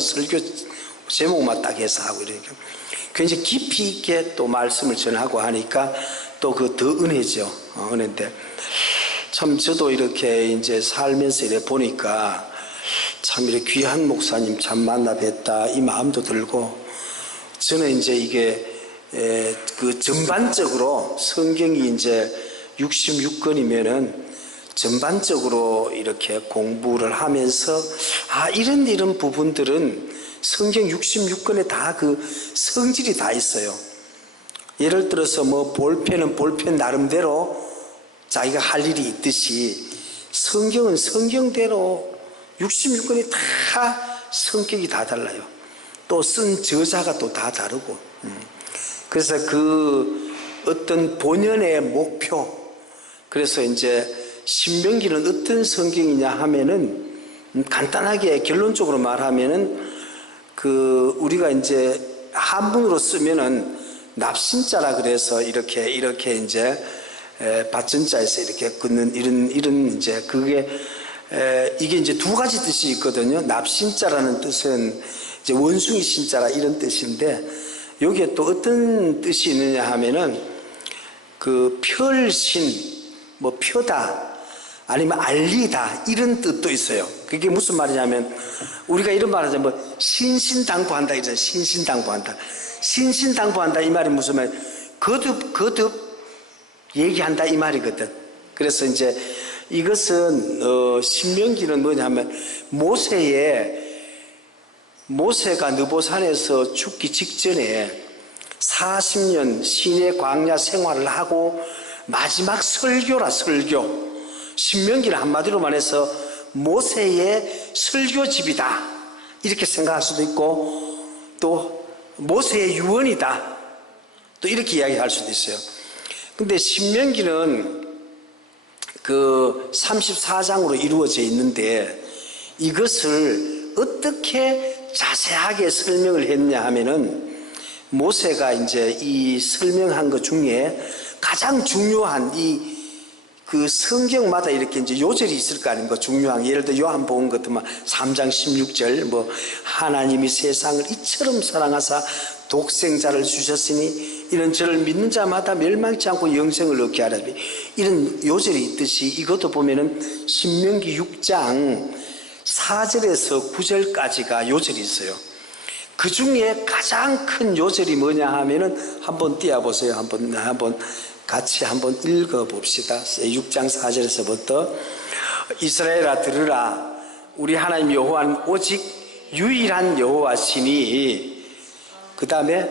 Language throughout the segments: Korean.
설교 제목만 딱 해서 하고 이러니까 굉장히 깊이 있게 또 말씀을 전하고 하니까 또 그 더 은혜죠. 은혜인데 참 저도 이렇게 이제 살면서 이래 보니까 참 이렇게 귀한 목사님 참 만나 뵀다 이 마음도 들고, 저는 이제 이게 그 전반적으로 성경이 이제 66권이면은 전반적으로 이렇게 공부를 하면서 이런 부분들은 성경 66권에 다 그 성질이 다 있어요. 예를 들어서 뭐 볼펜은 볼펜 나름대로 자기가 할 일이 있듯이 성경은 성경대로 66권이 다 성격이 다 달라요. 또 쓴 저자가 또 다 다르고. 그래서 그 어떤 본연의 목표, 그래서 이제 신명기는 어떤 성경이냐 하면은 간단하게 결론적으로 말하면은 그 우리가 이제 한문으로 쓰면은 납신자라 그래서 이렇게 이제 밭전자에서 이렇게 긋는 이런 이제 그게 이게 이제 두 가지 뜻이 있거든요. 납신자라는 뜻은 이제 원숭이 신자라 이런 뜻인데, 여기에 또 어떤 뜻이 있느냐 하면은 그 펼신, 뭐 펴다, 아니면 알리다 이런 뜻도 있어요. 그게 무슨 말이냐면 우리가 이런 말 하자면 뭐 신신당부한다 이러잖아요. 신신당부한다. 신신당부한다 이 말이 무슨 말? 거듭 얘기한다 이 말이거든. 그래서 이제 이것은 신명기는 뭐냐면 모세가 느보산에서 죽기 직전에 40년 시내 광야 생활을 하고 마지막 설교라 설교. 신명기는 한마디로 말해서 모세의 설교집이다 이렇게 생각할 수도 있고, 또 모세의 유언이다 또 이렇게 이야기할 수도 있어요. 근데 신명기는 그 34장으로 이루어져 있는데 이것을 어떻게 자세하게 설명을 했냐 하면은 모세가 이제 이 설명한 것 중에 가장 중요한 그 성경마다 이렇게 이제 요절이 있을 거 아닙니까? 중요한, 예를 들어 요한복음 같은 3장 16절 뭐 하나님이 세상을 이처럼 사랑하사 독생자를 주셨으니 이런 저를 믿는 자마다 멸망치 않고 영생을 얻게 하라, 이런 요절이 있듯이 이것도 보면은 신명기 6장 4절에서 9절까지가 요절이 있어요. 그 중에 가장 큰 요절이 뭐냐 하면은 한번 띄워보세요. 한번 같이 한번 읽어봅시다. 6장 4절에서부터 이스라엘아 들으라, 우리 하나님 여호와는 오직 유일한 여호와시니, 그 다음에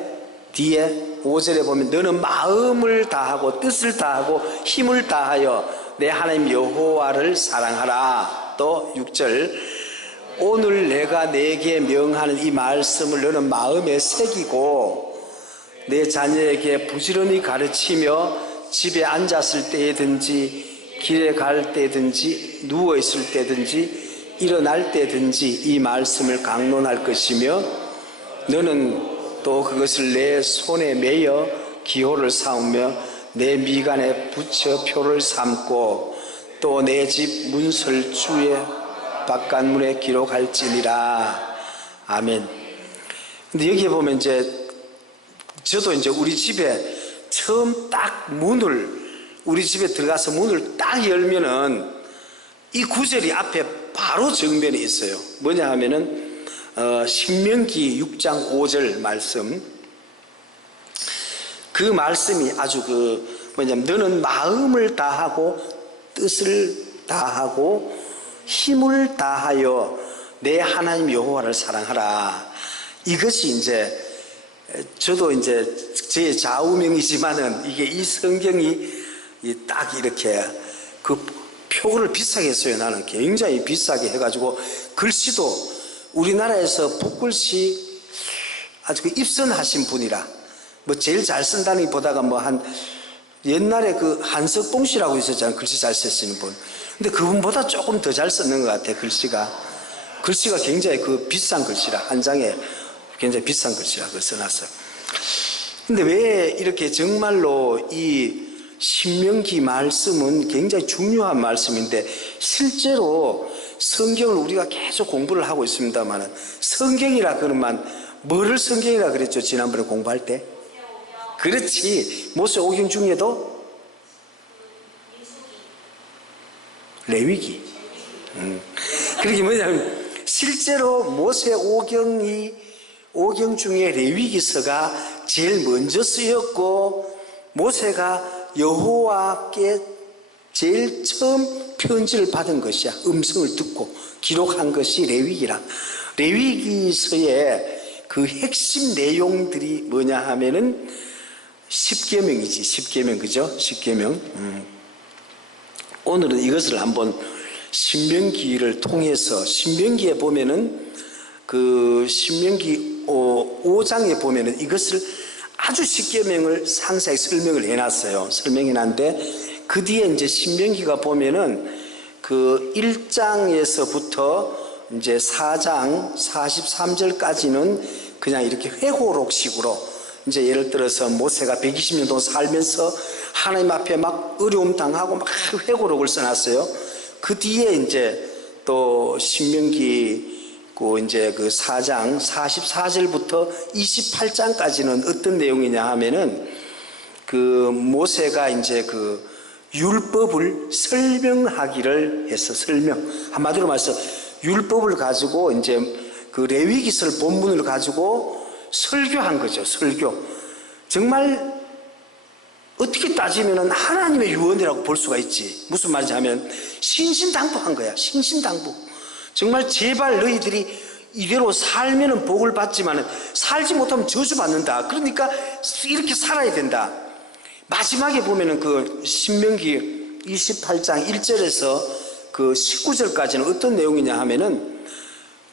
뒤에 5절에 보면 너는 마음을 다하고 뜻을 다하고 힘을 다하여 내 하나님 여호와를 사랑하라. 또 6절 오늘 내가 내게 명하는 이 말씀을 너는 마음에 새기고 내 자녀에게 부지런히 가르치며 집에 앉았을 때든지 길에 갈 때든지 누워있을 때든지 일어날 때든지 이 말씀을 강론할 것이며 너는 또 그것을 내 손에 매여 기호를 삼으며 내 미간에 붙여 표를 삼고 또 내 집 문설주에 바깥문에 기록할지니라. 아멘. 근데 여기에 보면 이제 저도 이제 우리 집에 처음 딱 우리 집에 들어가서 문을 딱 열면은 이 구절이 앞에 바로 정면에 있어요. 뭐냐 하면은 신명기 6장 5절 말씀. 그 말씀이 아주 뭐냐면 너는 마음을 다하고 뜻을 다하고 힘을 다하여 내 하나님 여호와를 사랑하라. 이것이 이제 저도 이제 제 좌우명이지만은 이게 이 성경이 딱 이렇게 그 표를 비싸게 했어요. 나는 굉장히 비싸게 해가지고 글씨도 우리나라에서 붓글씨 아주 입선하신 분이라 뭐 제일 잘 쓴다는 보다가 뭐 옛날에 그 한석봉 씨라고 있었잖아요. 글씨 잘 쓰시는 분. 근데 그분보다 조금 더 잘 썼는 것 같아. 글씨가 굉장히 비싼 글씨라, 한 장에 굉장히 비싼 글씨라 써놨어요. 근데 왜 이렇게 정말로 이 신명기 말씀은 굉장히 중요한 말씀인데 실제로 성경을 우리가 계속 공부를 하고 있습니다만 성경이라 그러면 뭐를 성경이라 그랬죠? 지난번에 공부할 때. 그렇지. 모세 오경 중에도 레위기. 그러게 뭐냐면 실제로 모세 오경 중에 레위기서가 제일 먼저 쓰였고 모세가 여호와께 제일 처음 편지를 받은 것이야. 음성을 듣고 기록한 것이 레위기라. 레위기서의 그 핵심 내용들이 뭐냐 하면은 십계명이지. 십계명, 그죠? 십계명. 오늘은 이것을 한번 신명기를 통해서, 신명기에 보면은 그 신명기 5장에 보면은 이것을 아주 십계명을 상세하게 설명을 해놨어요. 설명해놨는데 그 뒤에 이제 신명기가 보면은 그 1장에서부터 이제 4장 43절까지는 그냥 이렇게 회고록식으로 이제 예를 들어서 모세가 120년 동안 살면서 하나님 앞에 막 어려움 당하고 막 회고록을 써놨어요. 그 뒤에 이제 또 신명기 이제 그 4장 44절부터 28장까지는 어떤 내용이냐 하면은 그 모세가 이제 그 율법을 설명하기를 해서 한마디로 말해서 율법을 가지고 이제 그 레위기서를 본문을 가지고 설교한 거죠. 설교. 정말 어떻게 따지면은 하나님의 유언이라고 볼 수가 있지. 무슨 말인지 하면 신신당부한 거야. 신신당부. 정말 제발 너희들이 이대로 살면은 복을 받지만은 살지 못하면 저주받는다. 그러니까 이렇게 살아야 된다. 마지막에 보면은 그 신명기 28장 1절에서 그 19절까지는 어떤 내용이냐 하면은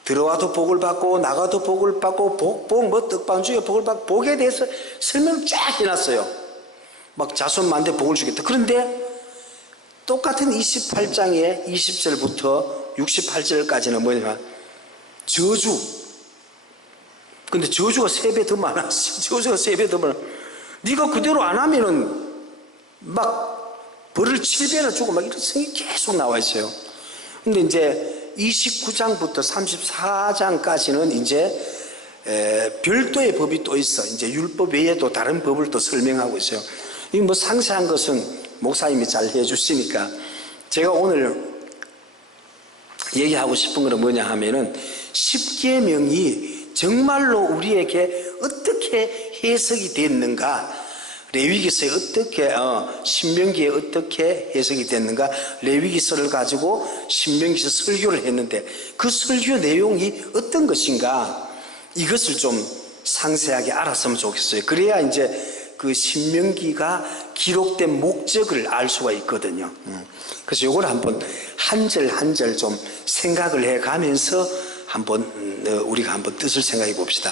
들어와도 복을 받고 나가도 복을 받고 떡방 주에 복을 받고 복에 대해서 설명을 쫙 해놨어요. 막 자손만대 복을 주겠다. 그런데 똑같은 28장의 20절부터 68절까지는 뭐냐면 저주. 근데 저주가 3배 더 많아. 저주가 3배 더 많아. 네가 그대로 안 하면은 막 벌을 7배나 주고 막 이런 성이 계속 나와 있어요. 근데 이제 29장부터 34장까지는 이제 별도의 법이 또 있어. 이제 율법 외에도 다른 법을 또 설명하고 있어요. 이 뭐 상세한 것은 목사님이 잘 해주시니까 제가 오늘 얘기하고 싶은 건 뭐냐 하면은 십계명이 정말로 우리에게 어떻게 해석이 됐는가, 레위기서에 어떻게 신명기에 어떻게 해석이 됐는가, 레위기서를 가지고 신명기서 설교를 했는데 그 설교 내용이 어떤 것인가, 이것을 좀 상세하게 알았으면 좋겠어요. 그래야 이제 그 신명기가 기록된 목적을 알 수가 있거든요. 그래서 이걸 한번 한 절 한 절 좀 생각을 해 가면서 한번 우리가 한번 뜻을 생각해 봅시다.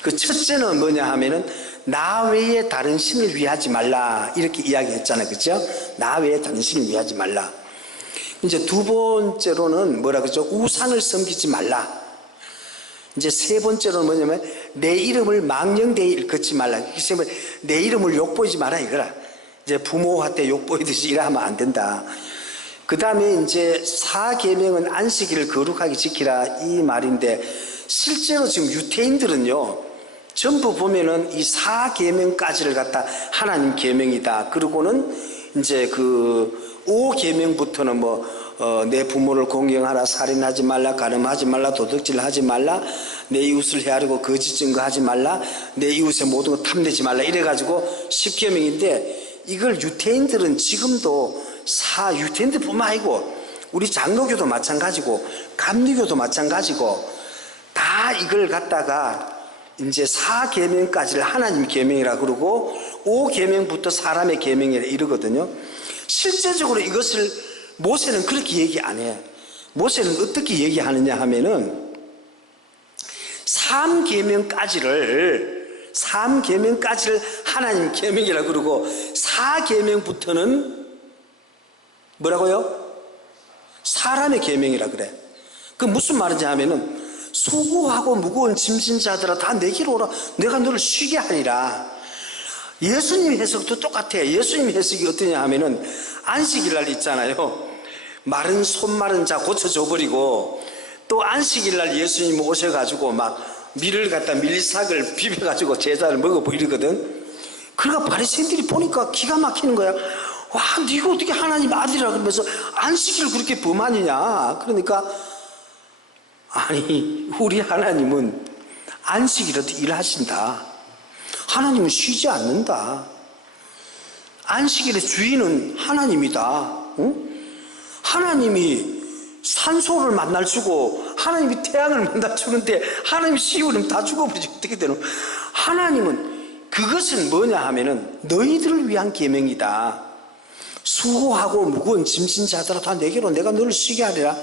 그 첫째는 뭐냐 하면은 나 외에 다른 신을 위하지 말라, 이렇게 이야기했잖아요. 그죠? 나 외에 다른 신을 위하지 말라. 이제 두 번째로는 뭐라 그러죠? 우상을 섬기지 말라. 이제 세 번째로는 뭐냐면 내 이름을 망령되이 일컫지 말라. 내 이름을 욕보이지 마라 이거라. 이제 부모한테 욕보이듯이 이러면 안 된다. 그 다음에 이제 4계명은 안식일을 거룩하게 지키라, 이 말인데 실제로 지금 유태인들은요 전부 보면은 이 4계명까지를 갖다 하나님 계명이다. 그리고는 이제 그 5계명부터는 내 부모를 공경하라, 살인하지 말라, 간음하지 말라, 도둑질하지 말라, 내 이웃을 헤아리고 거짓 증거하지 말라, 내 이웃의 모든 것 탐내지 말라, 이래가지고 10계명인데 이걸 유태인들은 지금도 유태인들뿐만 아니고 우리 장로교도 마찬가지고 감리교도 마찬가지고 다 이걸 갖다가 이제 4계명까지를 하나님 계명이라 그러고 5계명부터 사람의 계명이라 이러거든요. 실제적으로 이것을 모세는 그렇게 얘기 안 해. 모세는 어떻게 얘기하느냐 하면은 3계명까지를 하나님 계명이라 그러고 4계명부터는 뭐라고요? 사람의 계명이라 그래. 그 무슨 말인지 하면은 수고하고 무거운 짐진 자들아 다 내게로 오라, 내가 너를 쉬게 하리라. 예수님 해석도 똑같아. 예수님 해석이 어떠냐 하면은 안식일 날 있잖아요. 마른 손 마른 자 고쳐줘 버리고, 또 안식일 날 예수님 오셔가지고 막 밀을 갖다 밀싹을 비벼가지고 제자를 먹어보 이러거든. 그러니까 바리새인들이 보니까 기가 막히는 거야. 와, 네가 어떻게 하나님 아들이라 그러면서 안식일을 그렇게 범하느냐. 그러니까 아니, 우리 하나님은 안식일에도 일하신다. 하나님은 쉬지 않는다. 안식일의 주인은 하나님이다. 응? 하나님이 산소를 만날 주고 하나님이 태양을 만날 주는데 하나님이 쉬우면 다 죽어버리지 어떻게 되노? 하나님은 그것은 뭐냐 하면은 너희들을 위한 계명이다. 수고하고 무거운 짐진 자들아 다 내게로 내가 너를 쉬게 하리라.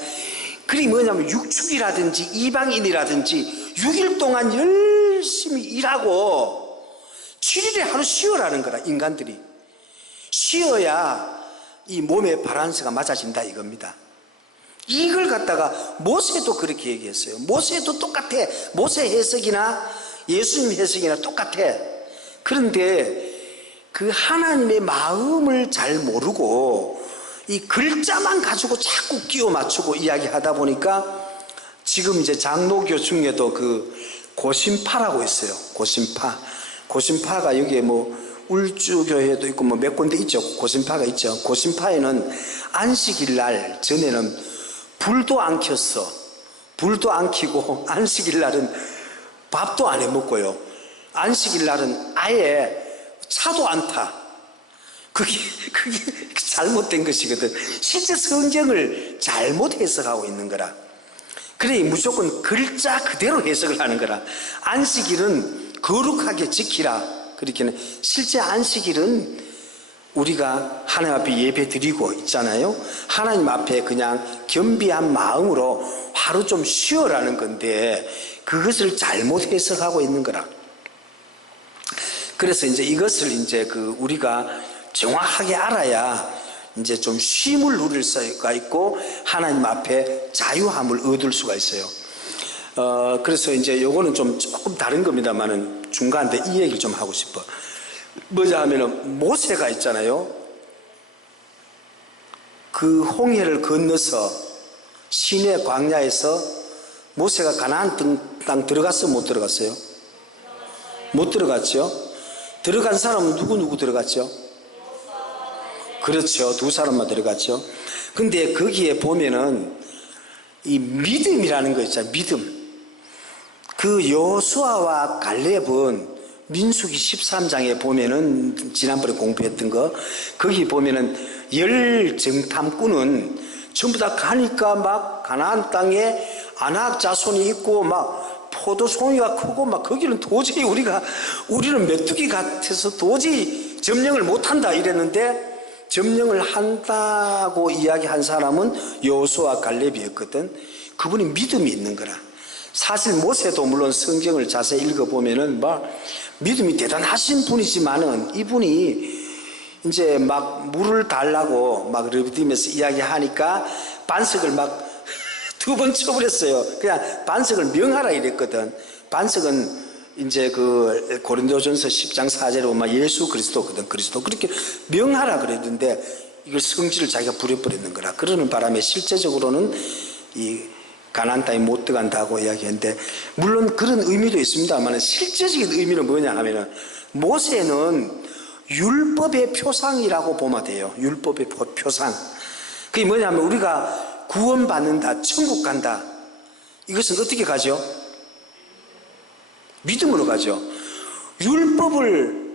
그게 뭐냐면 육축이라든지 이방인이라든지 6일 동안 열심히 일하고 7일에 하루 쉬어라는 거라. 인간들이 쉬어야 이 몸의 바란스가 맞아진다 이겁니다. 이걸 갖다가 모세도 그렇게 얘기했어요. 모세도 똑같아. 모세 해석이나 예수님 해석이나 똑같아. 그런데 그 하나님의 마음을 잘 모르고 이 글자만 가지고 자꾸 끼워 맞추고 이야기하다 보니까 지금 이제 장로교 중에도 그 고심파라고 있어요. 고심파가 여기에 뭐 울주교회도 있고 뭐 몇 군데 있죠. 고심파가 있죠. 고심파에는 안식일 날 전에는 불도 안 켰어. 불도 안 켜고 안식일 날은 밥도 안 해 먹고요. 안식일 날은 아예 차도 안 타. 그게 잘못된 것이거든. 실제 성경을 잘못 해석하고 있는 거라. 그래 무조건 글자 그대로 해석을 하는 거라. 안식일은 거룩하게 지키라. 그렇게는 실제 안식일은 우리가 하나님 앞에 예배 드리고 있잖아요. 하나님 앞에 그냥 겸비한 마음으로 하루 좀 쉬어라는 건데 그것을 잘못 해석하고 있는 거라. 그래서 이제 이것을 이제 그 우리가 정확하게 알아야 이제 좀 쉼을 누릴 수가 있고 하나님 앞에 자유함을 얻을 수가 있어요. 그래서 이제 요거는 좀 조금 다른 겁니다만은 중간에 이 얘기를 좀 하고 싶어. 뭐냐 하면은 모세가 있잖아요. 그 홍해를 건너서 시내 광야에서 모세가 가나안 땅 들어갔어 못 들어갔어요? 못 들어갔죠. 들어간 사람은 누구 들어갔죠? 그렇죠. 2사람만 들어갔죠. 근데 거기에 보면은 이 믿음이라는 거 있잖아요. 믿음. 그 여호수아와 갈렙은 민수기 13장에 보면은 지난번에 공부했던 거 거기 보면은 열 정탐꾼은 전부 다 가니까 막 가나안 땅에 아낙 자손이 있고 막 포도송이가 크고 막 거기는 도저히 우리는 메뚜기 같아서 도저히 점령을 못한다 이랬는데 점령을 한다고 이야기한 사람은 여호수아 갈렙이었거든. 그분이 믿음이 있는 거라. 사실 모세도 물론 성경을 자세히 읽어보면은 막 믿음이 대단하신 분이지만은 이분이 이제 막 물을 달라고 막 르비딤에서 이야기하니까 반석을 막 2번 쳐버렸어요. 그냥 반석을 명하라 이랬거든. 반석은 이제 그 고린도전서 10장 4절에 보면 예수 그리스도거든. 그리스도 그렇게 명하라 그랬는데 이걸 성질을 자기가 부려버리는 거라. 그러는 바람에 실제적으로는 이 가나안 땅에 못 들어간다고 이야기했는데 물론 그런 의미도 있습니다만 실제적인 의미는 뭐냐 하면은 모세는 율법의 표상이라고 보면 돼요. 율법의 표상. 그게 뭐냐면 우리가 구원받는다, 천국 간다. 이것은 어떻게 가죠? 믿음으로 가죠. 율법을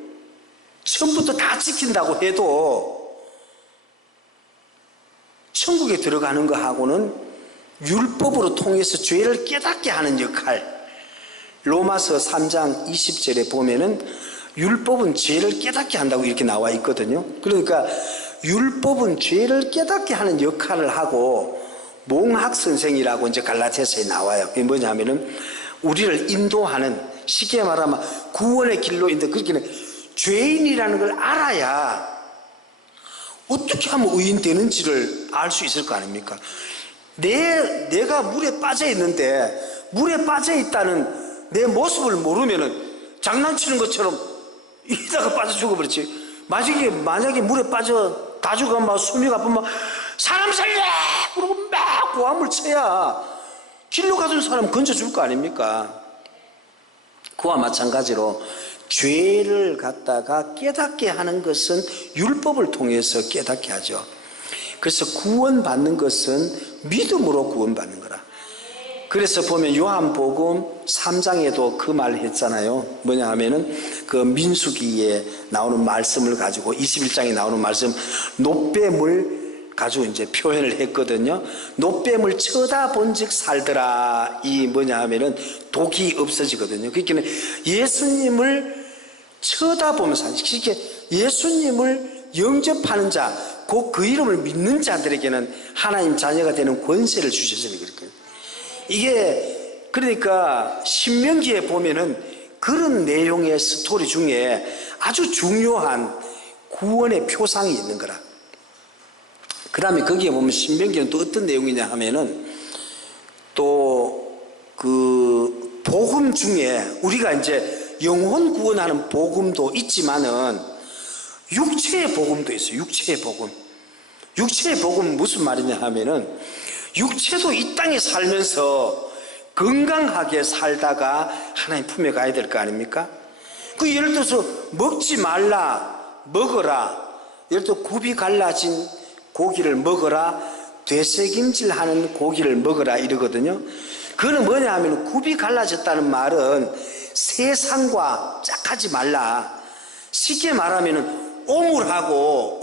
처음부터 다 지킨다고 해도 천국에 들어가는 거하고는 율법으로 통해서 죄를 깨닫게 하는 역할. 로마서 3장 20절에 보면은 율법은 죄를 깨닫게 한다고 이렇게 나와 있거든요. 그러니까 율법은 죄를 깨닫게 하는 역할을 하고 몽학 선생이라고 이제 갈라디아서에 나와요. 그게 뭐냐면은 우리를 인도하는 쉽게 말하면 구원의 길로 인도 그렇게는 죄인이라는 걸 알아야 어떻게 하면 의인 되는지를 알 수 있을 거 아닙니까? 내가 물에 빠져 있는데 물에 빠져 있다는 내 모습을 모르면은 장난치는 것처럼 이다가 빠져 죽어버렸지. 만약에 물에 빠져 다 죽으면 막 숨이 가쁘면 사람 살려! 그러고 막 고함을 쳐야 길로 가던 사람 건져줄 거 아닙니까? 그와 마찬가지로 죄를 갖다가 깨닫게 하는 것은 율법을 통해서 깨닫게 하죠. 그래서 구원받는 것은 믿음으로 구원받는 거라. 그래서 보면 요한복음 3장에도 그 말을 했잖아요. 뭐냐 하면은 그 민수기에 나오는 말씀을 가지고 21장에 나오는 말씀, 놋뱀을 가지고 이제 표현을 했거든요. 놋뱀을 쳐다본 즉 살더라. 이 뭐냐 하면은 독이 없어지거든요. 그러니까 예수님을 쳐다보면서, 예수님을 영접하는 자, 곧 그 이름을 믿는 자들에게는 하나님 자녀가 되는 권세를 주셔서 그렇거든요. 이게 그러니까 신명기에 보면은 그런 내용의 스토리 중에 아주 중요한 구원의 표상이 있는 거라. 그 다음에 거기에 보면 신명기는 또 어떤 내용이냐 하면은 또 그 복음 중에 우리가 이제 영혼 구원하는 복음도 있지만은 육체의 복음도 있어요. 육체의 복음. 육체의 복음은 무슨 말이냐 하면은 육체도 이 땅에 살면서 건강하게 살다가 하나님 품에 가야 될 거 아닙니까? 그 예를 들어서 먹지 말라, 먹어라. 예를 들어 굽이 갈라진 고기를 먹어라, 되새김질하는 고기를 먹어라 이러거든요. 그거는 뭐냐 하면 굽이 갈라졌다는 말은 세상과 짝하지 말라. 쉽게 말하면 오물하고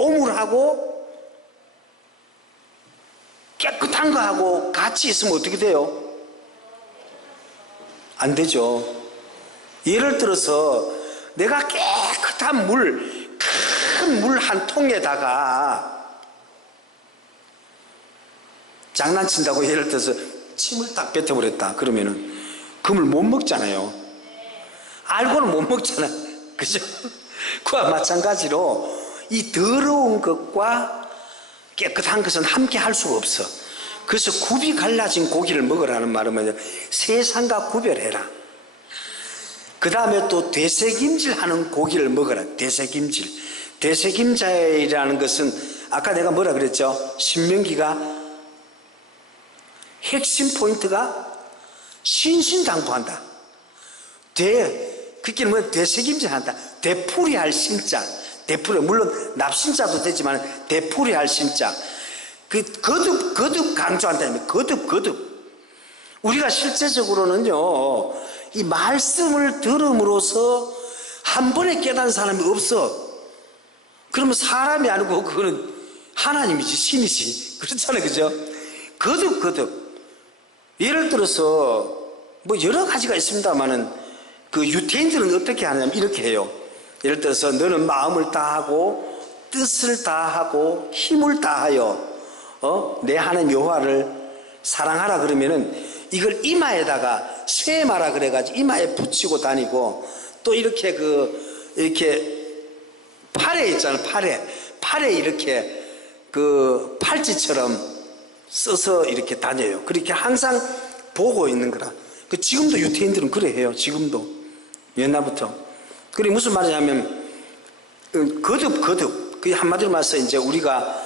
깨끗한 거하고 같이 있으면 어떻게 돼요? 안 되죠. 예를 들어서 내가 깨끗한 큰 물 한 통에다가 장난친다고 예를 들어서 침을 딱 뱉어버렸다 그러면은 그 물 못 먹잖아요. 알고는 못 먹잖아. 그죠? 그와 마찬가지로 이 더러운 것과 깨끗한 것은 함께 할 수가 없어. 그래서 굽이 갈라진 고기를 먹으라는 말은 뭐냐, 세상과 구별해라. 그 다음에 또 되새김질 하는 고기를 먹어라. 되새김질이라는 것은 아까 내가 뭐라 그랬죠? 신명기가 핵심 포인트가 신신당부한다. 그게 뭐 되새김질한다. 되풀이할 신자. 물론 납신자도 되지만 되풀이할 신자. 거듭 강조한다면 거듭. 우리가 실제적으로는요, 이 말씀을 들음으로써 한 번에 깨달은 사람이 없어. 그러면 사람이 아니고 그거는 하나님이지, 신이지. 그렇잖아요, 그죠? 거듭. 예를 들어서 뭐 여러 가지가 있습니다만은 그 유태인들은 어떻게 하냐면 이렇게 해요. 예를 들어서 너는 마음을 다하고 뜻을 다하고 힘을 다하여 내 하나님 여호와를 사랑하라 그러면은 이걸 이마에다가 쇠마라 그래가지고 이마에 붙이고 다니고, 또 이렇게 이렇게 팔에 있잖아. 팔에 이렇게 그 팔찌처럼 써서 이렇게 다녀요. 그렇게 항상 보고 있는 거라. 지금도 유태인들은 그래 해요. 지금도 옛날부터. 그게 무슨 말이냐면 거듭. 그게 한마디로 말해서 이제 우리가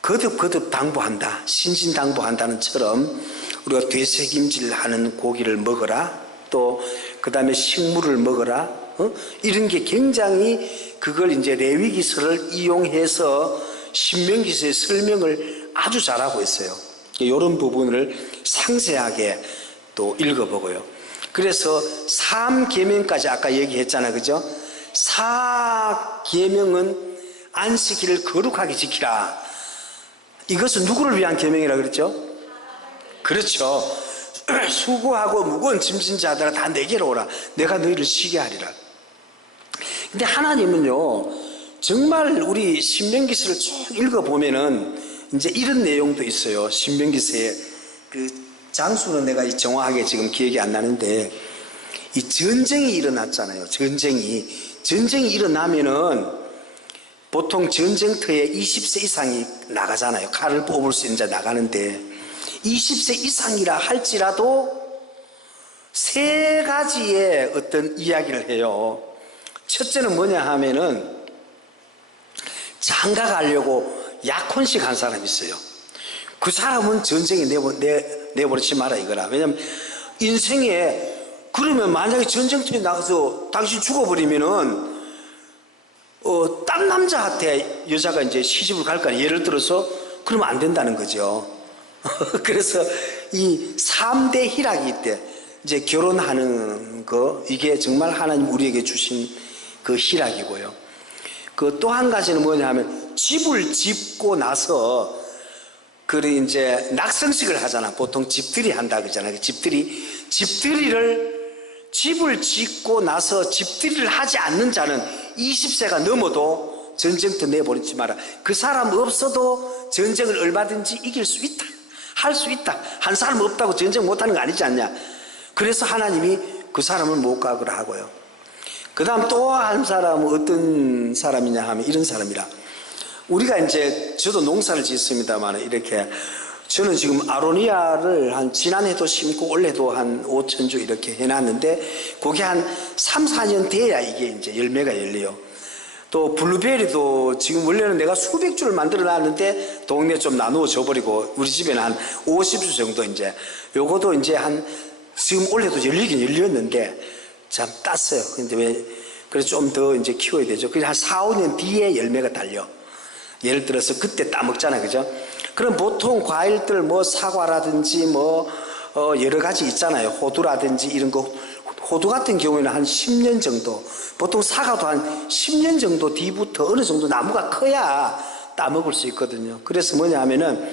거듭 당부한다, 신신당부한다는 처럼 우리가 되새김질하는 고기를 먹어라, 또 그 다음에 식물을 먹어라, 이런 게 굉장히 그걸 이제 레위기서를 이용해서 신명기서의 설명을 아주 잘하고 있어요. 이런 부분을 상세하게 또 읽어보고요. 그래서 3계명까지 아까 얘기했잖아요, 그죠? 4계명은 안식일을 거룩하게 지키라. 이것은 누구를 위한 계명이라 그랬죠? 그렇죠. 수고하고 무거운 짐진 자들아 다 내게로 오라. 내가 너희를 쉬게 하리라. 근데 하나님은요, 정말 우리 신명기서를 쭉 읽어보면은 이제 이런 내용도 있어요. 신명기서에 그 장수는 내가 정확하게 지금 기억이 안 나는데, 이 전쟁이 일어났잖아요. 전쟁이 일어나면은 보통 전쟁터에 20세 이상이 나가잖아요. 칼을 뽑을 수 있는 자 나가는데, 20세 이상이라 할지라도 세 가지의 어떤 이야기를 해요. 첫째는 뭐냐 하면은 장가 가려고 약혼식 한 사람이 있어요. 그 사람은 전쟁에 내버리지 마라 이거라. 왜냐면 인생에 그러면 만약에 전쟁터에 나가서 당신 죽어버리면은 딴 남자한테 여자가 이제 시집을 갈까 예를 들어서 그러면 안 된다는 거죠. 그래서 이 3대 희락이 있대. 이제 결혼하는 거 이게 정말 하나님 우리에게 주신 그 희락이고요. 그 또 한 가지는 뭐냐 하면 집을 짓고 나서 그래 이제 낙성식을 하잖아. 보통 집들이 한다 그러잖아요. 집들이를 집을 짓고 나서 집들이를 하지 않는 자는 20세가 넘어도 전쟁터 내버리지 마라. 그 사람 없어도 전쟁을 얼마든지 이길 수 있다. 할 수 있다. 한 사람 없다고 전쟁 못하는 거 아니지 않냐. 그래서 하나님이 그 사람을 못 가거라 하고요. 그 다음 또 한 사람은 어떤 사람이냐 하면 이런 사람이라. 우리가 이제 저도 농사를 짓습니다만 이렇게 저는 지금 아로니아를 한 지난해도 심고 올해도 한 5,000주 이렇게 해놨는데 그게 한 3, 4년 돼야 이게 이제 열매가 열려요. 또 블루베리도 지금 원래는 내가 수백 주를 만들어 놨는데 동네 좀 나누어 줘버리고 우리 집에는 한 50주 정도 이제 요것도 이제 한 지금 올해도 열리긴 열렸는데 참 땄어요. 근데 왜 그래서 좀 더 이제 키워야 되죠. 그래서 한 4, 5년 뒤에 열매가 달려. 예를 들어서 그때 따먹잖아요. 그죠? 그럼 보통 과일들 뭐 사과라든지 뭐 여러 가지 있잖아요. 호두라든지 이런 거. 호두 같은 경우에는 한 10년 정도, 보통 사과도 한 10년 정도 뒤부터 어느 정도 나무가 커야 따먹을 수 있거든요. 그래서 뭐냐 하면은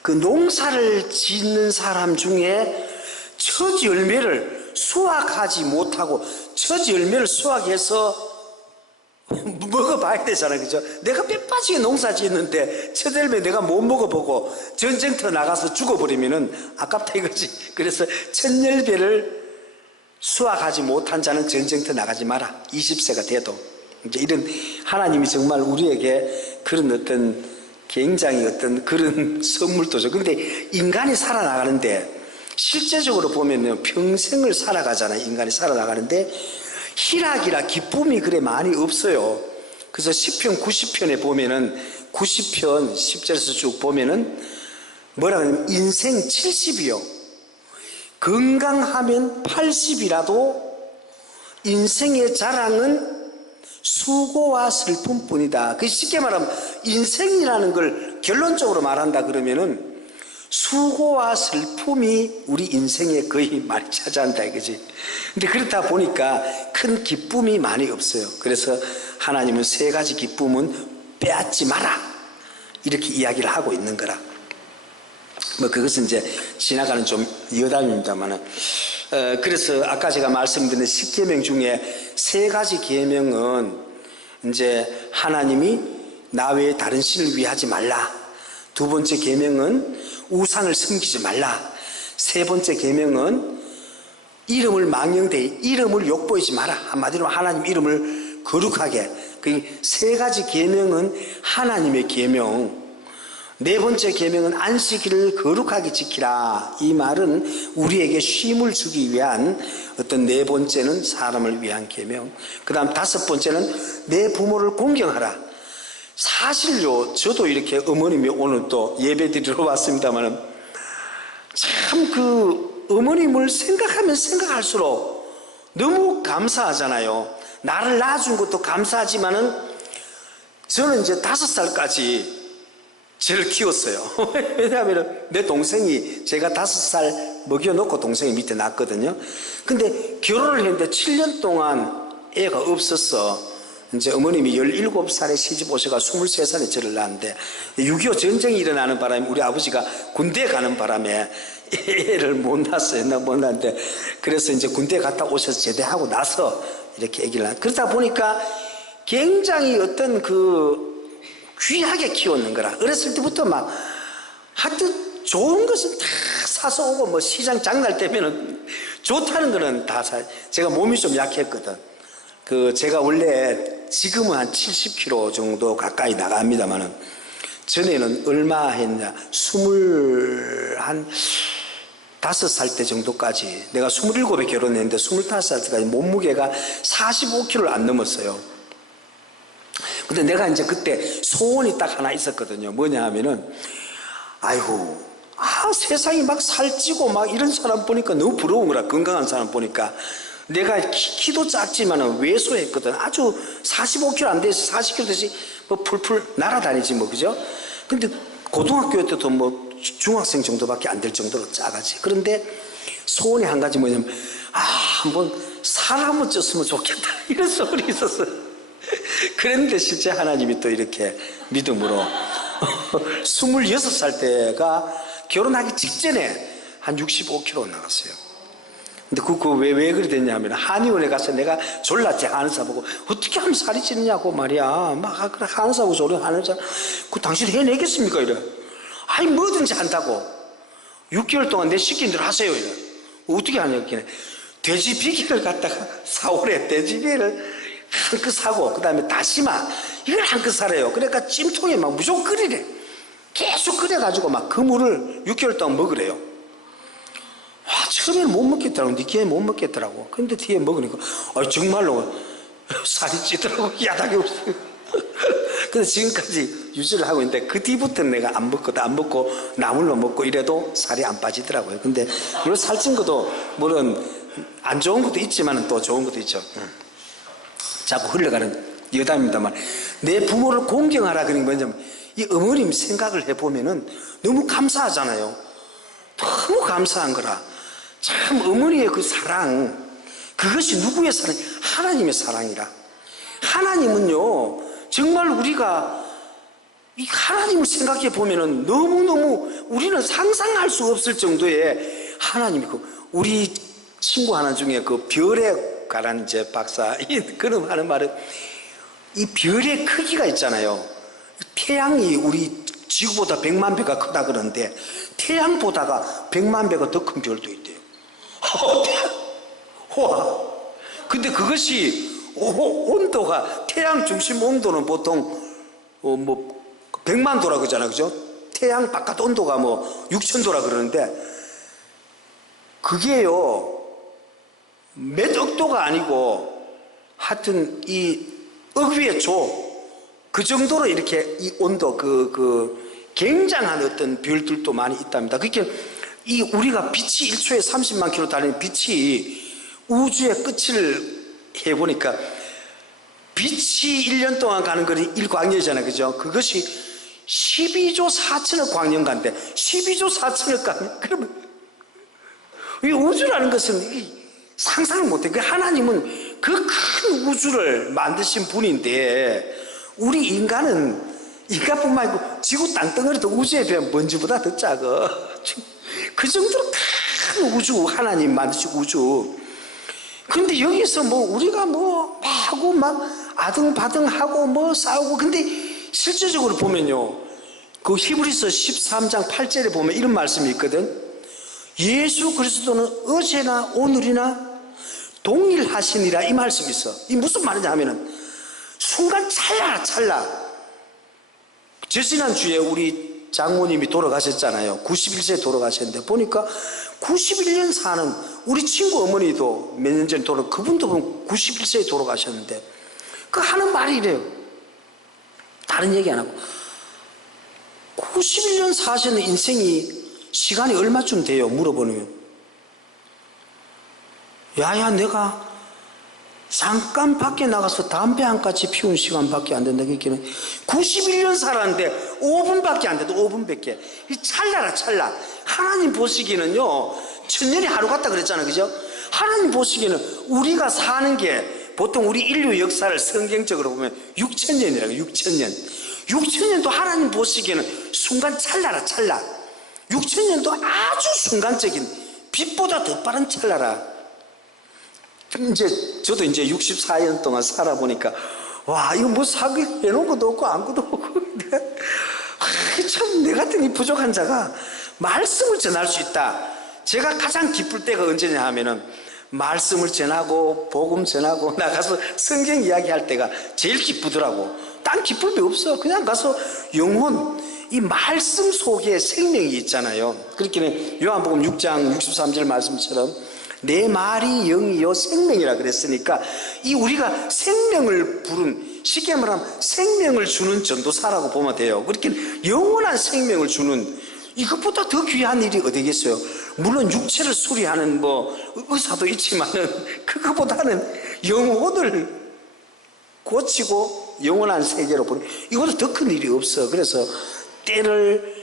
그 농사를 짓는 사람 중에 첫 열매를 수확하지 못하고 첫 열매를 수확해서 먹어봐야 되잖아요. 그죠? 내가 빼빠지게 농사 짓는데 첫 열매 내가 못 먹어보고 전쟁터 나가서 죽어버리면은 아깝다 이거지. 그래서 첫 열매를 수확하지 못한 자는 전쟁터 나가지 마라. 20세가 돼도. 이제 이런 하나님이 정말 우리에게 그런 어떤 굉장히 어떤 그런 선물도 줘. 근데 인간이 살아나가는데 실제적으로 보면요. 평생을 살아가잖아요. 인간이 살아나가는데 희락이라 기쁨이 그래 많이 없어요. 그래서 시편 90편에 보면은 90편 10절에서 쭉 보면은 뭐라 그러냐면 인생 70이요. 건강하면 80이라도 인생의 자랑은 수고와 슬픔뿐이다. 그 쉽게 말하면 인생이라는 걸 결론적으로 말한다 그러면은 수고와 슬픔이 우리 인생에 거의 많이 차지한다 이거지. 근데 그렇다 보니까 큰 기쁨이 많이 없어요. 그래서 하나님은 세 가지 기쁨은 빼앗지 마라 이렇게 이야기를 하고 있는 거라. 뭐 그것은 이제 지나가는 좀 여담입니다만은 그래서 아까 제가 말씀드린 10계명 중에 세 가지 계명은 이제 하나님이 나 외에 다른 신을 위하지 말라. 두 번째 계명은 우상을 섬기지 말라. 세 번째 계명은 이름을 망령되이 이름을 욕보이지 마라. 한마디로 하나님 이름을 거룩하게. 그 세 가지 계명은 하나님의 계명. 네 번째 계명은 안식일을 거룩하게 지키라. 이 말은 우리에게 쉼을 주기 위한 어떤 네 번째는 사람을 위한 계명. 그 다음 다섯 번째는 내 부모를 공경하라. 사실요, 저도 이렇게 어머님이 오늘 또 예배 드리러 왔습니다만 참 그 어머님을 생각하면 생각할수록 너무 감사하잖아요. 나를 낳아준 것도 감사하지만은 저는 이제 5살까지 쟤를 키웠어요. 왜냐하면 내 동생이 제가 5살 먹여놓고 동생이 밑에 낳았거든요. 근데 결혼을 했는데 7년 동안 애가 없었어. 이제 어머님이 17살에 시집 오셔가 23살에 저를 낳았는데 6.25 전쟁이 일어나는 바람에 우리 아버지가 군대에 가는 바람에 애를 못 낳았어요. 못 낳았는데 그래서 이제 군대에 갔다 오셔서 제대하고 나서 이렇게 아기를 낳았어요. 그러다 보니까 굉장히 어떤 그 귀하게 키웠는 거라. 어렸을 때부터 막 하여튼 좋은 것은 다 사서 오고 뭐 시장 장날 때면은 좋다는 거는 다 사. 제가 몸이 좀 약했거든. 그 제가 원래 지금은 한 70kg 정도 가까이 나갑니다만은 전에는 얼마 했냐 25살 때 정도까지 내가 27에 결혼했는데 25살 때까지 몸무게가 45kg를 안 넘었어요. 근데 내가 이제 그때 소원이 딱 하나 있었거든요. 뭐냐 하면은 아이고, 세상이 막 살찌고 막 이런 사람 보니까 너무 부러운 거라. 건강한 사람 보니까. 내가 키도 작지만 왜소했거든. 아주 45kg 안 돼서 40kg 되지 뭐 풀풀 날아다니지 뭐, 그죠? 근데 고등학교 때도 뭐 중학생 정도밖에 안 될 정도로 작아지. 그런데 소원이 한 가지 뭐냐면, 한번 사람을 쪘으면 좋겠다, 이런 소원이 있었어. 그런데 실제 하나님이 또 이렇게 믿음으로 26살 때가 결혼하기 직전에 한 65kg 나갔어요. 근데 왜 그래 됐냐면, 한의원에 가서 내가 졸랐지. 한의사 보고 어떻게 하면 살이 찌느냐고 말이야. 막 한의사 보고 졸라 한의사, 당신 해내겠습니까? 이래. 아니 뭐든지 한다고. 6개월 동안 내 시킨 대로 하세요. 이래. 어떻게 하냐 했길래, 돼지 비계를 갖다가 사오래. 돼지 비계를 한 끗 사고, 그 다음에 다시마 이걸 한 끗 사래요. 그러니까 찜통에 막 무조건 끓이래. 계속 끓여가지고 막 그 물을 6개월 동안 먹으래요. 처음에는 못 먹겠더라고. 뒤에 못 먹겠더라고. 근데 뒤에 먹으니까 정말로 살이 찌더라고. 야닥이 없어요. 근데 지금까지 유지를 하고 있는데, 그 뒤부터는 내가 안 먹거든. 안 먹고 나물로 먹고 이래도 살이 안 빠지더라고요. 근데 물론 살찐 것도 물론 안 좋은 것도 있지만 또 좋은 것도 있죠. 자꾸 흘러가는 여담입니다만, 내 부모를 공경하라 그런 게 뭐냐면, 이 어머님 생각을 해보면은 너무 감사하잖아요. 너무 감사한 거라. 참 어머니의 그 사랑, 그것이 누구의 사랑? 하나님의 사랑이라. 하나님은요, 정말 우리가 이 하나님을 생각해 보면은 너무너무 우리는 상상할 수 없을 정도의 하나님이, 우리 친구 하나 중에 그 별에 관한 이제 박사 그런 하는 말은, 이 별의 크기가 있잖아요. 태양이 우리 지구보다 100만 배가 크다 그러는데, 태양보다가 100만 배가 더 큰 별도 있대요. 와. 근데 그것이 온도가, 태양 중심 온도는 보통 뭐 100만 도라 그러잖아, 그죠? 태양 바깥 온도가 뭐 6,000도라 그러는데, 그게요 몇 억도가 아니고 하여튼 이 억위의 그 정도로 이렇게 이 온도, 굉장한 어떤 별들도 많이 있답니다. 그러니까 이 우리가 빛이 1초에 30만 킬로 달리는 빛이 우주의 끝을 해보니까, 빛이 1년 동안 가는 거리 1광년이잖아요, 그죠? 그것이 12조 4천억 광년 간대. 12조 4천억 광년. 그러면 이 우주라는 것은 상상을 못해. 하나님은 그 큰 우주를 만드신 분인데, 우리 인간뿐만 아니고 지구 땅덩어리도 우주에 비하면 먼지보다 더 작아. 그 정도로 큰 우주, 하나님 만드신 우주. 근데 여기서 뭐 우리가 뭐 하고 막 아등바등하고 뭐 싸우고, 근데 실제적으로 보면요, 그 히브리서 13장 8절에 보면 이런 말씀이 있거든. 예수 그리스도는 어제나 오늘이나 동일하시니라, 이 말씀이 있어. 이 무슨 말이냐 하면은, 순간 찰나. 지난주에 우리 장모님이 돌아가셨잖아요. 91세에 돌아가셨는데, 보니까 91년 사는 우리 친구 어머니도 몇 년 전에 그분도 보면 91세에 돌아가셨는데, 그 하는 말이 이래요. 다른 얘기 안 하고, 91년 사셨는 인생이 시간이 얼마쯤 돼요? 물어보면, 야야 내가 잠깐 밖에 나가서 담배 한 가지 피운 시간밖에 안 된다. 그러니까 91년 살았는데 5분밖에 안 돼도 5분밖에. 이 찰나라. 하나님 보시기에는요, 천년이 하루 같다 그랬잖아요, 그죠? 하나님 보시기에는 우리가 사는 게 보통 우리 인류 역사를 성경적으로 보면 6,000년이라고. 6,000년도 하나님 보시기에는 순간 찰나라. 6,000년도 아주 순간적인, 빛보다 더 빠른 찰나라. 저도 이제 64년 동안 살아보니까, 와, 이거 뭐 사기 해놓은 것도 없고 아무것도 없고, 참 내 같은 이 부족한 자가 말씀을 전할 수 있다. 제가 가장 기쁠 때가 언제냐 하면은, 말씀을 전하고 복음 전하고 나가서 성경 이야기할 때가 제일 기쁘더라고. 딴 기쁨이 없어. 그냥 가서 영혼, 이 말씀 속에 생명이 있잖아요. 그렇게 요한복음 6장 63절 말씀처럼 내 말이 영이요 생명이라 그랬으니까, 이 우리가 생명을 부른, 쉽게 말하면 생명을 주는 전도사라고 보면 돼요. 그렇게 영원한 생명을 주는 이것보다 더 귀한 일이 어디겠어요? 물론 육체를 수리하는 뭐 의사도 있지만은 그것보다는 영혼을 고치고 영원한 세계로 보내, 이거보다 더 큰 일이 없어. 그래서 때를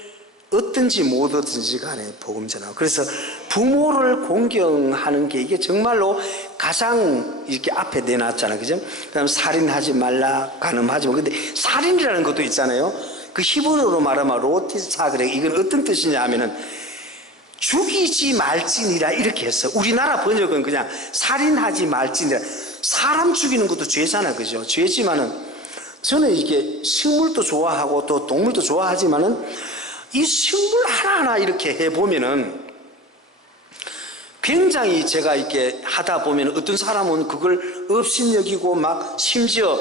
얻든지 못 얻든지 간에 복음 전하고, 그래서 부모를 공경하는 게 이게 정말로 가장 이렇게 앞에 내놨잖아요. 그죠? 그 다음 살인하지 말라, 간음하지 마. 근데 살인이라는 것도 있잖아요. 그 히브리어로 말하면 로티사, 그래. 이건 어떤 뜻이냐 하면은 죽이지 말지니라 이렇게 했어. 우리나라 번역은 그냥 살인하지 말지니라. 사람 죽이는 것도 죄잖아. 그죠? 죄지만은 저는 이게 식물도 좋아하고 또 동물도 좋아하지만은 이 식물 하나하나 이렇게 해보면은 굉장히 제가 이렇게 하다 보면 어떤 사람은 그걸 업신여기고 막 심지어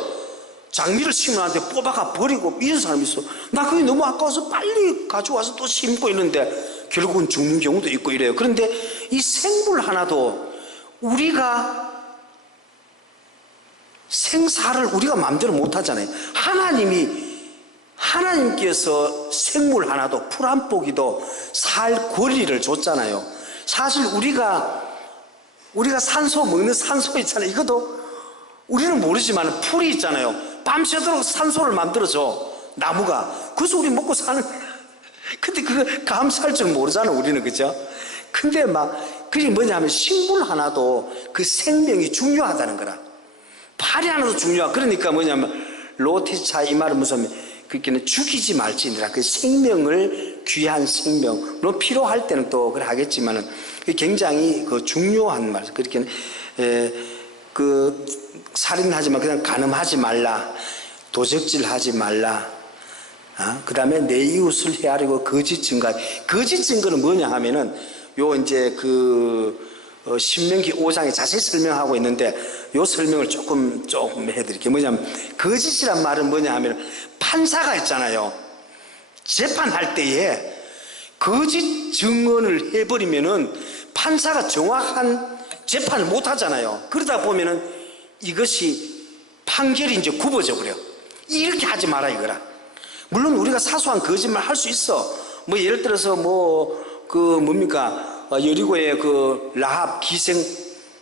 장미를 심으는데 뽑아가 버리고 이런 사람이 있어. 나 그게 너무 아까워서 빨리 가져와서 또 심고 있는데 결국은 죽는 경우도 있고 이래요. 그런데 이 생물 하나도 우리가 생사를 우리가 마음대로 못하잖아요. 하나님께서 생물 하나도, 풀 한 포기도 살 권리를 줬잖아요. 사실 우리가 산소 먹는 산소 있잖아요. 이것도 우리는 모르지만 풀이 있잖아요. 밤새도록 산소를 만들어줘, 나무가. 그래서 우리 먹고 사는. 근데 그거 감사할 줄 모르잖아, 우리는. 그죠? 근데 그게 뭐냐면 식물 하나도 그 생명이 중요하다는 거라. 팔이 하나도 중요하고. 그러니까 뭐냐면 로티차, 이 말은 무슨, 그렇게는 죽이지 말지니라. 그 생명을, 귀한 생명, 물론 필요할 때는 또 그래 하겠지만은 굉장히 그 중요한 말. 그렇게는 살인하지 마, 그냥 간음하지 말라, 도적질하지 말라. 그 다음에 내 이웃을 헤아리고 거짓 증거. 거짓 증거는 뭐냐 하면은 요 이제 신명기 5장에 자세히 설명하고 있는데 요 설명을 조금 해드릴게요. 뭐냐면 거짓이란 말은 뭐냐 하면 판사가 있잖아요. 재판할 때에 거짓 증언을 해버리면은 판사가 정확한 재판을 못 하잖아요. 그러다 보면은 이것이 판결이 이제 굽어져 버려. 이렇게 하지 마라 이거라. 물론 우리가 사소한 거짓말 할 수 있어. 뭐 예를 들어서 여리고의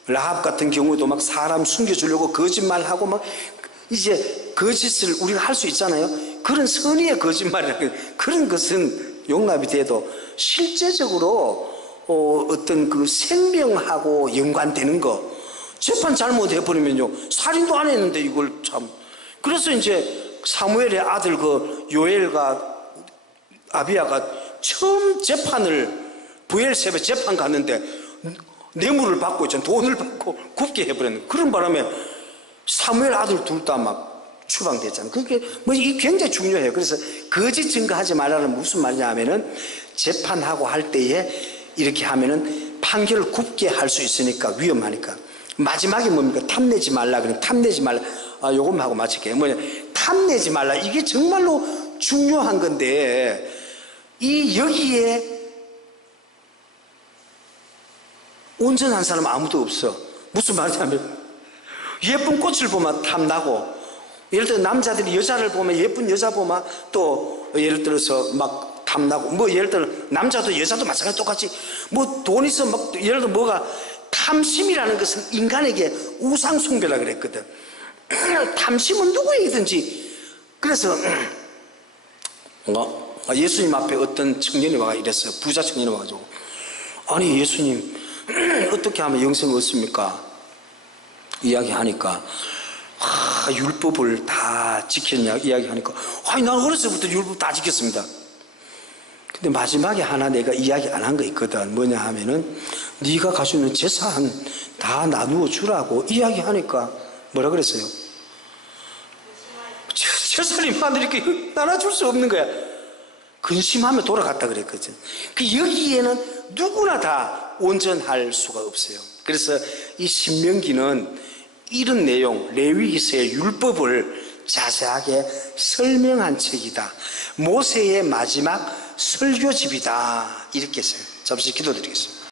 라합 같은 경우도 막 사람 숨겨주려고 거짓말하고 막 이제 거짓을 우리가 할 수 있잖아요. 그런 선의의 거짓말이라는 그런 것은 용납이 돼도 실제적으로 어떤 그 생명하고 연관되는 거, 재판 잘못해버리면요, 살인도 안 했는데 이걸 참. 그래서 이제 사무엘의 아들 요엘과 아비야가 처음 부엘세바 재판 갔는데 뇌물을 받고 있잖아요. 돈을 받고 굽게 해버렸는 그런 바람에 사무엘 아들 둘 다 막 추방됐잖아요. 그게 이게 굉장히 중요해요. 그래서 거짓 증거하지 말라는 무슨 말이냐 하면은 재판하고 할 때에 이렇게 하면은 판결을 굽게 할 수 있으니까 위험하니까. 마지막에 뭡니까? 탐내지 말라. 그럼 탐내지 말라. 요것만 하고 마칠게요. 탐내지 말라. 이게 정말로 중요한 건데 여기에 온전한 사람 아무도 없어. 무슨 말이냐면 예쁜 꽃을 보면 탐나고, 예를 들어 남자들이 여자를 보면, 예쁜 여자 보면 또 예를 들어서 막 탐나고, 예를 들어 남자도 여자도 마찬가지 똑같이 돈 있어 예를 들어 뭐가 탐심이라는 것은 인간에게 우상숭배라 그랬거든. 탐심은 누구에게든지. 그래서 예수님 앞에 어떤 청년이 와가 이랬어요. 부자 청년이 와가지고, 아니 예수님 어떻게 하면 영생을 얻습니까? 이야기하니까 율법을 다 지켰냐 이야기하니까, 아니 난 어렸을 때부터 율법 다 지켰습니다. 근데 마지막에 하나 내가 이야기 안 한 거 있거든. 뭐냐 하면은 네가 가지고 있는 재산 다 나누어 주라고 이야기하니까 뭐라 그랬어요? 재산이 많으니까 나눠줄 수 없는 거야. 근심하며 돌아갔다 그랬거든. 여기에는 누구나 다 온전할 수가 없어요. 그래서 이 신명기는 이런 내용, 레위기서의 율법을 자세하게 설명한 책이다. 모세의 마지막 설교집이다. 이렇게 했어요. 잠시 기도드리겠습니다.